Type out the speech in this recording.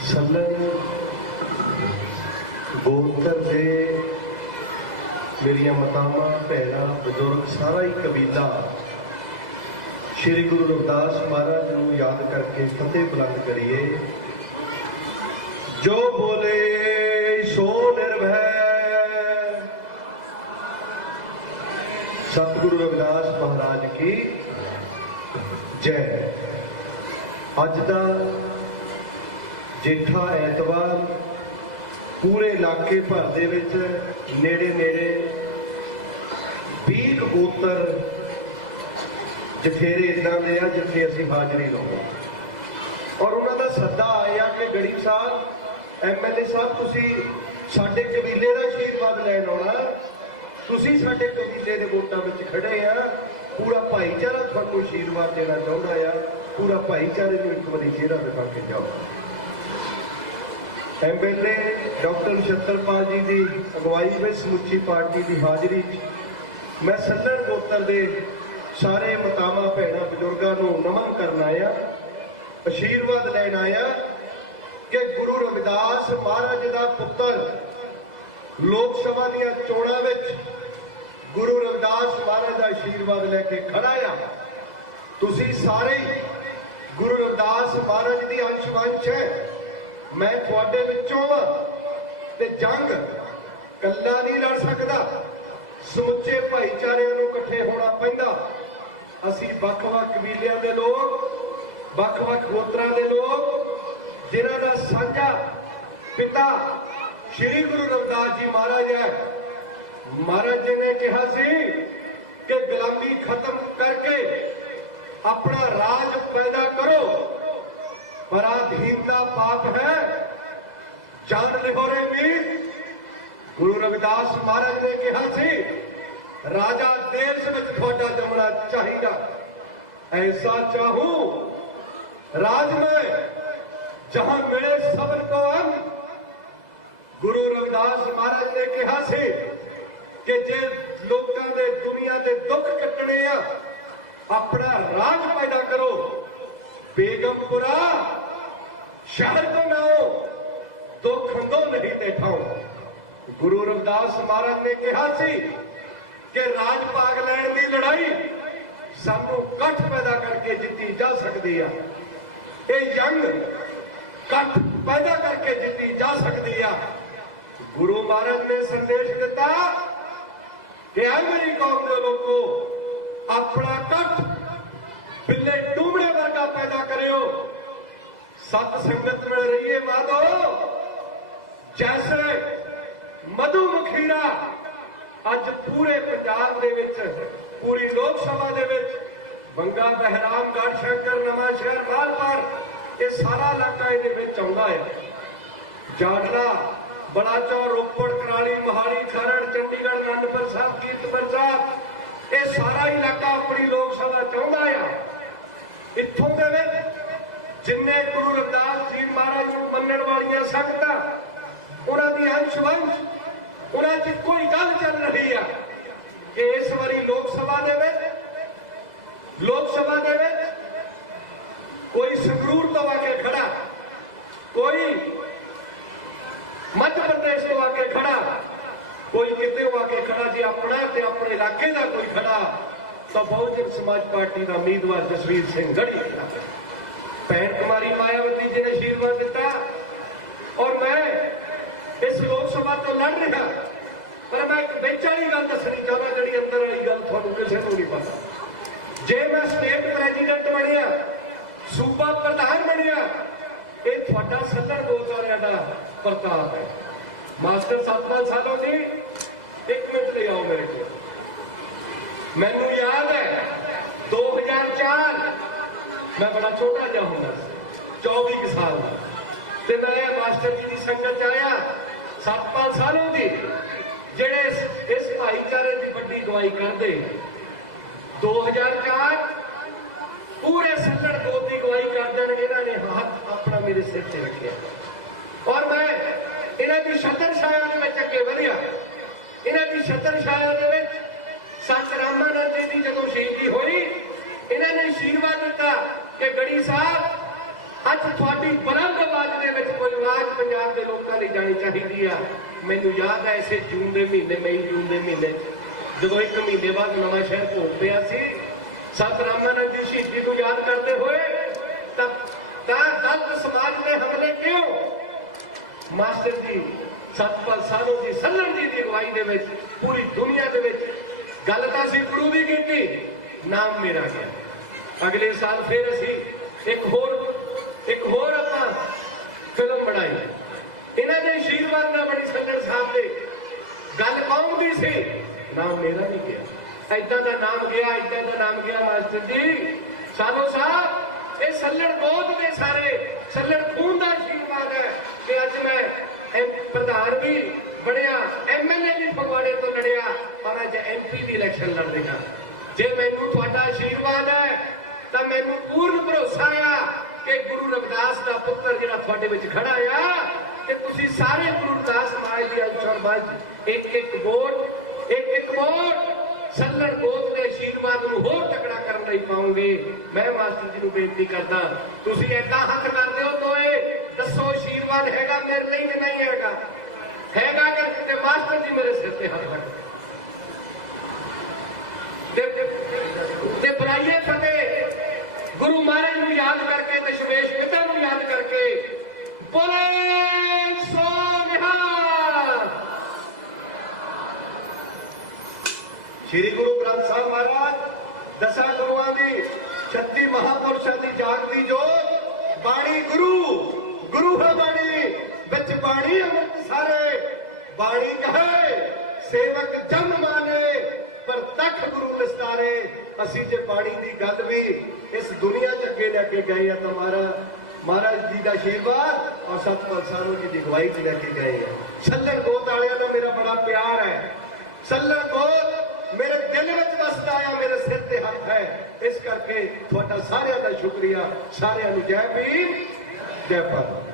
ਸੱਲਣ ਗੋਤਰ ਦੇ ਮੇਰੀਆਂ ਮਾਤਾਵਾਂ, ਭੈਣਾਂ, ਬਜ਼ੁਰਗ, ਸਾਰਾ ਹੀ ਕਬੀਲਾ ਸ਼੍ਰੀ ਗੁਰੂ ਰਵਿਦਾਸ ਮਹਾਰਾਜ ਨੂੰ ਯਾਦ ਕਰਕੇ ਫਤਿਹ ਬੁਲੰਦ ਕਰੀਏ। ਜੋ ਬੋਲੇ, ਸੋ ਨਿਰਭੈ। ਸਤਿਗੁਰੂ ਰਵਿਦਾਸ ਮਹਾਰਾਜ ਕੀ ਜੈ। ਅੱਜ ਦਾ ਜੇਠਾ ਐਤਵਾਰ ਪੂਰੇ ਇਲਾਕੇ ਭਰ ਦੇ ਵਿੱਚ ਨੇੜੇ ਨੇੜੇ 20 ਕਬੂਤਰ ਜਥੇਰੇ ਇਦਾਂ ਦੇ ਆ ਜਿੱਥੇ ਅਸੀਂ ਹਾਜ਼ਰੀ ਲਾਉਂਦੇ ਔਰ ਉਹਨਾਂ ਦਾ ਸੱਦਾ ਆਇਆ ਕਿ ਗਰੀਬ ਸਾਹਿਬ ਐਮਐਲਏ ਸਾਹਿਬ, ਤੁਸੀਂ ਸਾਡੇ ਕਬੀਲੇ ਦਾ ਆਸ਼ੀਰਵਾਦ ਲੈਣ ਆਉਣਾ। ਤੁਸੀਂ ਸਾਡੇ ਕਬੀਲੇ ਦੇ ਵੋਟਾਂ ਵਿੱਚ ਖੜੇ ਆ। ਪੂਰਾ ਭਾਈਚਾਰਾ ਤੁਹਾਨੂੰ ਆਸ਼ੀਰਵਾਦ ਦੇਣਾ ਚਾਹੁੰਦਾ ਆ। ਪੂਰਾ ਭਾਈਚਾਰੇ ਨੂੰ ਇੱਕ ਵਾਰੀ ਚਿਹਰਾ ਦਿਖਾ ਕੇ ਜਾਓ। ਐਮਐਲਏ ਡਾਕਟਰ ਨਛੱਤਰਪਾਲ ਜੀ ਦੀ ਅਗਵਾਈ ਵਿੱਚ ਸਮੁੱਚੀ ਪਾਰਟੀ ਦੀ ਹਾਜ਼ਰੀ 'ਚ ਮੈਂ ਸੱਲਰ ਗੋਤਰ ਦੇ ਸਾਰੇ ਮਤਾਵਾਂ, ਭੈਣਾਂ, ਬਜ਼ੁਰਗਾਂ ਨੂੰ ਨਮਨ ਕਰਨ ਆਇਆ। ਆਸ਼ੀਰਵਾਦ ਲੈਣ ਆਇਆ ਕਿ ਗੁਰੂ ਰਵਿਦਾਸ ਮਹਾਰਾਜ ਦਾ ਪੁੱਤਰ ਲੋਕ ਸਭਾ ਦੀਆਂ ਚੋਣਾਂ ਵਿੱਚ ਗੁਰੂ ਰਵਿਦਾਸ ਮਹਾਰਾਜ ਦਾ ਆਸ਼ੀਰਵਾਦ ਲੈ ਕੇ ਖੜਾ ਆ। ਤੁਸੀਂ ਸਾਰੇ ਹੀ ਗੁਰੂ ਰਵਿਦਾਸ ਮਹਾਰਾਜ ਦੀ ਅੰਸ਼ਵੰਸ਼ ਹੈ। ਮੈਂ ਤੁਹਾਡੇ ਵਿੱਚੋਂ ਆ ਤੇ ਜੰਗ ਕੱਲਾ ਨਹੀਂ ਲੜ ਸਕਦਾ। ਸਮੁੱਚੇ ਭਾਈਚਾਰਿਆਂ ਨੂੰ ਇਕੱਠੇ ਹੋਣਾ ਪੈਂਦਾ। ਅਸੀਂ ਵੱਖ-ਵੱਖ ਕਬੀਲਿਆਂ ਦੇ ਲੋਕ, ਵੱਖ-ਵੱਖ ਗੋਤਰਾਂ ਦੇ ਲੋਕ, ਜਿਨ੍ਹਾਂ ਦਾ ਸਾਂਝਾ ਪਿਤਾ ਸ੍ਰੀ ਗੁਰੂ ਰਵਿਦਾਸ ਜੀ ਮਹਾਰਾਜ ਹੈ। ਮਹਾਰਾਜ ਜੀ ਨੇ ਕਿਹਾ ਸੀ ਕਿ ਗੁਲਾਮੀ ਖਤਮ ਕਰਕੇ ਆਪਣਾ ਰਾਜ ਪੈਦਾ ਕਰੋ ਪਰਾਧੀਨਤਾ ਪਾਪ ਹੈ ਜਾਣ ਲਿਹੋਰੇ ਵੀ ਗੁਰੂ ਰਵਿਦਾਸ ਮਹਾਰਾਜ ਨੇ ਕਿਹਾ ਸੀ ਰਾਜਾ ਦੇਸ਼ ਵਿੱਚ ਤੁਹਾਡਾ ਜੰਮਣਾ ਚਾਹੀਦਾ ਐਸਾ ਚਾਹੂੰ ਰਾਜ ਮੈਂ ਜਹਾਂ ਮਿਲੇ ਸਬਨ ਕੋ ਅੰਗ ਗੁਰੂ ਰਵਿਦਾਸ ਮਹਾਰਾਜ ਨੇ ਕਿਹਾ ਸੀ ਕਿ ਜੇ ਲੋਕਾਂ ਦੇ ਦੁਨੀਆ ਦੇ ਦੁੱਖ ਕੱਟਣੇ ਆ, ਆਪਣਾ ਰਾਜ ਪੈਦਾ ਕਰੋ। ਬੇਗਮਪੁਰਾ ਸ਼ਹਿਰ ਤੋਂ ਨਾਓ ਦੁੱਖ ਹੰਗੋ ਨਹੀਂ ਤੇ ਠਾਓ। ਗੁਰੂ ਰਵਿਦਾਸ ਮਹਾਰਾਜ ਨੇ ਕਿਹਾ ਸੀ ਕਿ ਰਾਜ ਭਾਗ ਲੈਣ ਦੀ ਲੜਾਈ ਸਾਨੂੰ ਇਕੱਠ ਪੈਦਾ ਕਰਕੇ ਜਿੱਤੀ ਜਾ ਸਕਦੀ ਆ। ਇਹ ਜੰਗ ਇਕੱਠ ਪੈਦਾ ਕਰਕੇ ਜਿੱਤੀ ਜਾ ਸਕਦੀ ਆ। ਗੁਰੂ ਮਹਾਰਾਜ ਨੇ ਸੰਦੇਸ਼ ਦਿੱਤਾ ਕਿ ਮੇਰੀ ਕੌਮ ਦੇ ਲੋਕੋ ਆਪਣਾ ਇਕੱਠ ਬਿੱਲੇ ਟੂਮੜੇ ਵਰਗਾ ਪੈਦਾ ਕਰਿਓ। ਸਤ ਸੰਗਤ ਵਿੱਚ ਰਹੀਏ ਮਾਧੋ ਜੈਸੇ ਮਧੂ ਮਖੀਰਾ ਅੱਜ ਪੂਰੇ ਪੰਜਾਬ ਦੇ ਵਿੱਚ, ਪੂਰੀ ਲੋਕ ਸਭਾ ਦੇ ਵਿੱਚ, ਬੰਗਾ ਬਹਿਰਾਮ ਗੜ ਸ਼ੰਕਰ ਨਵਾਂ ਸ਼ਹਿਰ ਮਾਲਪੁਰ ਇਹ ਸਾਰਾ ਇਲਾਕਾ ਇਹਦੇ ਵਿੱਚ ਆਉਂਦਾ ਹੈ। ਜਾਟਲਾ ਬਲਾਚੌਰ ਰੋਪੜ ਕਰਾਲੀ ਮੋਹਾਲੀ, ਖਰੜ, ਚੰਡੀਗੜ੍ਹ, ਅਨੰਦਪੁਰ ਸਾਹਿਬ, ਕੀਰਤਪੁਰ ਸਾਹਿਬ, ਇਹ ਸਾਰਾ ਇਲਾਕਾ ਆਪਣੀ ਲੋਕ ਸਭਾ ਚਾਹੁੰਦਾ ਆ। ਇੱਥੋਂ ਦੇ ਵਿੱਚ ਜਿੰਨੇ ਗੁਰੂ ਰਵਿਦਾਸ ਜੀ ਮਹਾਰਾਜ ਨੂੰ ਮੰਨਣ ਵਾਲੀਆਂ ਸੰਗਤਾਂ, ਉਹਨਾਂ ਦੀ ਅੰਸ਼ਵੰਸ਼ ਉਹਨਾਂ 'ਚ ਕੋਈ ਗੱਲ ਚੱਲ ਰਹੀ ਆ ਕਿ ਇਸ ਵਾਰੀ ਲੋਕ ਸਭਾ ਦੇ ਵਿੱਚ ਲੋਕ ਸਭਾ ਦੇ ਵਿੱਚ ਕੋਈ ਸੰਗਰੂਰ ਤੋਂ ਆ ਕੇ ਖੜਾ ਕੋਈ ਮੱਧ ਪ੍ਰਦੇਸ਼ ਤੋਂ ਆ ਕੇ ਖੜਾ ਕੋਈ ਕਿਤੇ ਆ ਕੇ ਖੜਾ ਜੇ ਆਪਣਾ ਤੇ ਆਪਣੇ ਇਲਾਕੇ ਦਾ ਕੋਈ ਖੜਾ, ਤਾਂ ਬਹੁਜਨ ਸਮਾਜ ਪਾਰਟੀ ਦਾ ਉਮੀਦਵਾਰ ਜਸਵੀਰ ਸਿੰਘ ਗੜੀ। ਭੈਣ ਕੁਮਾਰੀ ਮਾਇਆਵਤੀ ਜੀ ਨੇ ਆਸ਼ੀਰਵਾਦ ਦਿੱਤਾ ਔਰ ਮੈਂ ਇਸ ਲੋਕ ਸਭਾ ਤੋਂ ਲੜ ਰਿਹਾ। ਪਰ ਮੈਂ ਇੱਕ ਵਿੱਚ ਗੱਲ ਦੱਸਣੀ ਚਾਹੁੰਦਾ ਜਿਹੜੀ ਅੰਦਰ ਵਾਲੀ ਗੱਲ ਤੁਹਾਨੂੰ ਕਿਸੇ ਨੂੰ ਨਹੀਂ ਪਤਾ। ਜੇ ਮੈਂ ਸਟੇਟ ਪ੍ਰੈਜ਼ੀਡੈਂਟ ਬਣਿਆ, ਸੂਬਾ ਪ੍ਰਧਾਨ ਬਣਿਆ, ਇਹ ਤੁਹਾਡਾ ਸੱਲਰ ਗੋਚਾਰਿਆਂ ਦਾ ਪ੍ਰਤਾਪ ਹੈ। ਮਾਸਟਰ ਸਤਪਾਲ ਸਾਲੋ ਜੀ, ਇੱਕ ਮਿੰਟ ਲਈ ਆਓ ਮੇਰੇ ਕੋਲ। ਮੈਨੂੰ ਯਾਦ ਹੈ 2004 ਮੈਂ ਬੜਾ ਛੋਟਾ ਜਿਹਾ ਹੁੰਦਾ ਸੀ 24 ਕੁ ਸਾਲ ਦਾ। ਤੇ ਮੈਂ ਮਾਸਟਰ ਜੀ ਦੀ ਸੰਗਤ ਚ ਆਇਆ ਸਤਪਾਲ ਸਾਲਾਂ ਦੀ, ਜਿਹੜੇ ਇਸ- ਭਾਈਚਾਰੇ ਦੀ ਵੱਡੀ ਗਵਾਹੀ ਕਰਦੇ। 2004 ਪੂਰੇ ਸੱਜਣ ਗੋਦ ਦੀ ਗਵਾਹੀ ਕਰ ਦੇਣ ਇਹਨਾਂ ਨੇ ਹੱਥ ਆਪਣਾ ਮੇਰੇ ਸਿਰ ਤੇ ਰੱਖਿਆ। ਔਰ ਮੈਂ, ਇਹਨਾਂ ਦੀ ਛਤਰ ਛਾਇਆ ਦੇ ਵਿੱਚ ਅੱਗੇ ਵਧਿਆ। ਇਹਨਾਂ ਦੀ ਛਤਰ ਛਾਇਆ ਦੇ ਵਿੱਚ ਸੰਤ ਰਾਮਾਨੰਦ ਜੀ ਦੀ ਜਦੋਂ ਸ਼ਹੀਦੀ ਹੋਈ, ਇਹਨਾਂ ਨੇ ਆਸ਼ੀਰਵਾਦ ਦਿੱਤਾ ਕਿ ਗੜੀ ਸਾਹਿਬ, ਅੱਜ ਤੁਹਾਡੀ ਬੁਲੰਦ ਆਵਾਜ਼ ਦੇ ਵਿੱਚ ਕੋਈ ਆਵਾਜ਼ ਪੰਜਾਬ ਦੇ ਲੋਕਾਂ ਲਈ ਜਾਣੀ ਚਾਹੀਦੀ ਆ। ਮੈਨੂੰ ਯਾਦ ਹੈ ਇਸੇ ਜੂਨ ਦੇ ਮਹੀਨੇ, ਮਈ ਜੂਨ ਦੇ ਮਹੀਨੇ, ਜਦੋਂ ਇੱਕ ਮਹੀਨੇ ਬਾਅਦ ਨਵਾਂ ਸ਼ਹਿਰ ਭੋਗ ਪਿਆ ਸੀ। ਸਤ ਰਾਮਾਨੰਦ ਜੀ ਸ਼ਹੀਦੀ ਨੂੰ ਯਾਦ ਕਰਦੇ ਹੋਏ, ਤਾਂ ਤਾਂ ਦਲਿਤ ਸਮਾਜ ਨੇ ਹਮਲੇ ਕਿਉਂ? ਮਾਸਟਰ ਜੀ, ਸਤਪਾਲ ਸਾਧੂ ਜੀ ਸੱਲਣ ਜੀ ਦੀ ਅਗਵਾਈ ਦੇ ਵਿੱਚ, ਪੂਰੀ ਦੁਨੀਆ ਦੇ ਵਿੱਚ ਗੱਲ ਤਾਂ ਅਸੀਂ ਗੁਰੂ ਦੀ ਕੀਤੀ, ਨਾਮ ਮੇਰਾ ਗਿਆ ਅਗਲੇ ਸਾਲ ਫਿਰ ਅਸੀਂ ਇੱਕ ਹੋਰ ਇੱਕ ਹੋਰ ਆਪਾਂ ਫਿਲਮ ਬਣਾਈ। ਇਹਨਾਂ ਦੇ ਆਸ਼ੀਰਵਾਦ ਨਾਲ ਬਣੀ ਸੱਲਣ ਸਾਹਿਬ ਦੇ। ਗੱਲ ਕੌਮ ਦੀ ਸੀ, ਨਾਮ ਮੇਰਾ ਨਹੀਂ ਗਿਆ। ਐਦਾਂ ਦਾ ਨਾਮ ਗਿਆ ਐਦਾਂ ਦਾ ਨਾਮ ਗਿਆ ਮਾਸਟਰ ਜੀ। ਸਾਧੂ ਸਾਹਿਬ ਇਹ ਸੱਲੜ ਗੋਦ ਦੇ ਸਾਰੇ, ਸੱਲੜ ਖੂਨ ਦਾ ਆਸ਼ੀਰਵਾਦ ਹੈ ਕਿ ਅੱਜ ਮੈਂ ਪ੍ਰਧਾਨ ਵੀ ਬਣਿਆ ਐਮਐਲਏ ਵੀ ਫਗਵਾੜੇ ਤੋਂ ਲੜਿਆ। ਪਰ ਅੱਜ ਐਮਪੀ ਦੀ ਇਲੈਕਸ਼ਨ ਲੜ ਰਿਹਾ ਜੇ ਮੈਨੂੰ ਤੁਹਾਡਾ ਆਸ਼ੀਰਵਾਦ ਹੈ, ਤਾਂ ਮੈਨੂੰ ਪੂਰਨ ਭਰੋਸਾ ਆ ਕਿ ਗੁਰੂ ਰਵਿਦਾਸ ਦਾ ਪੁੱਤਰ ਜਿਹੜਾ ਤੁਹਾਡੇ ਵਿੱਚ ਖੜਾ ਆ ਕਿ ਤੁਸੀਂ ਸਾਰੇ ਗੁਰੂ ਰਵਿਦਾਸ ਸਮਾਜ ਦੀ ਅੰਸ਼ਰ ਬਾਜ। ਇੱਕ ਇੱਕ ਵੋਟ, ਇੱਕ ਇੱਕ ਵੋਟ। ਸੱਲਣ ਗੋਤ ਦੇ ਆਸ਼ੀਰਵਾਦ ਨੂੰ ਹੋਰ ਤਕੜਾ ਕਰਨ ਲਈ ਪਾਉਂਗੇ। ਮੈਂ ਮਾਸਟਰ ਜੀ ਨੂੰ ਬੇਨਤੀ ਕਰਦਾ, ਤੁਸੀਂ ਏਦਾਂ ਹੱਥ ਕਰਦੇ ਹੋ ਦੋਏ ਦੱਸੋ ਆਸ਼ੀਰਵਾਦ ਹੈਗਾ ਮੇਰੇ ਲਈ ਕਿ ਨਹੀਂ ਹੈਗਾ? ਹੈਗਾ ਕਿ ਮਾਸਟਰ ਜੀ ਮੇਰੇ ਸਿਰ ਤੇ ਹੱਥ ਰੱਖ ਤੇ ਤੇ ਬੁਰਾਈਏ ਫਤਿਹ ਗੁਰੂ ਮਹਾਰਾਜ ਨੂੰ ਯਾਦ ਕਰਕੇ ਤੇ ਸ਼ਵੇਸ਼ ਪਿਤਾ ਨੂੰ ਯਾਦ ਕਰਕੇ ਬੋਲੇ ਸੋ ਨਿਹਾਲ ਸ੍ਰੀ ਗੁਰੂ ਗ੍ਰੰਥ ਸਾਹਿਬ ਮਹਾਰਾਜ, ਦਸਾਂ ਗੁਰੂਆਂ ਦੀ 36 ਮਹਾਪੁਰਸ਼ਾਂ ਦੀ ਜਾਗਦੀ ਜੋਤ, ਬਾਣੀ ਗੁਰੂ ਗੁਰੂ ਹੈ ਬਾਣੀ, ਵਿੱਚ ਬਾਣੀ ਸਾਰੇ। ਬਾਣੀ ਕਹੇ, ਸੇਵਕ ਜਨ ਮਾਨੇ, ਪਰ ਤਖ ਗੁਰੂ ਨਿਸਤਾਰੇ। ਅਸੀਂ ਜੇ ਬਾਣੀ ਦੀ ਗੱਲ ਵੀ ਇਸ ਦੁਨੀਆ 'ਚ ਅੱਗੇ ਲੈ ਕੇ ਗਏ ਆ ਤਾਂ ਮਹਾਰਾਜ ਮਹਾਰਾਜ ਜੀ ਦਾ ਆਸ਼ੀਰਵਾਦ ਔਰ ਸਤਪਾਲ ਸਾਹਿਬ ਜੀ ਦੀ ਅਗਵਾਈ 'ਚ ਲੈ ਕੇ ਗਏ ਆ ਛੱਲਣ ਗੋਤ ਵਾਲਿਆਂ ਦਾ ਮੇਰਾ ਬੜਾ ਪਿਆਰ ਹੈ ਸੱਲਣ ਗੋਤ ਮੇਰੇ ਦਿਲ ਵਿੱਚ ਵਸਦਾ ਆ ਮੇਰੇ ਸਿਰ ਤੇ ਹੱਥ ਹੈ ਇਸ ਕਰਕੇ ਤੁਹਾਡਾ ਸਾਰਿਆਂ ਦਾ ਸ਼ੁਕਰੀਆ ਸਾਰਿਆਂ ਨੂੰ ਜੈ ਭੀਮ ਜੈ ਭਾਰਤ